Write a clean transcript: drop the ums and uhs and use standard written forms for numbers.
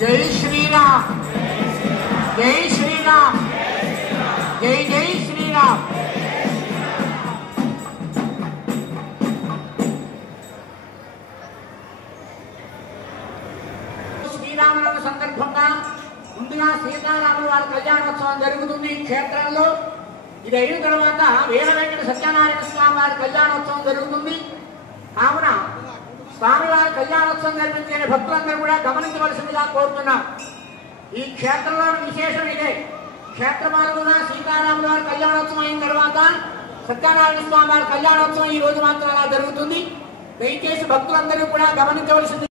जय श्री राम, जय श्री राम, जय जय श्री राम। శ్రీరామనవమి సందర్భంగా ముందుగా సీతారాముల వారి కళ్యాణోత్సవం జరుగుతుంది క్షేత్రంలో. ఇది అయిన తర్వాత వీర వెంకట సత్యనారాయణ స్వామి వారి కళ్యాణోత్సవం జరుగుతుంది. కావున స్వామివారి కళ్యాణోత్సవం జరిపించే భక్తులందరూ కూడా గమనించవలసిందిగా కోరుతున్నాం. ఈ క్షేత్రంలోని విశేషం ఇదే. క్షేత్రపాలకుగా సీతారాముల వారి కళ్యాణోత్సవం అయిన తర్వాత సత్యనారాయణ స్వామి వారి కళ్యాణోత్సవం ఈ రోజు మాత్రం అలా జరుగుతుంది. దయచేసి భక్తులందరూ కూడా గమనించవలసింది.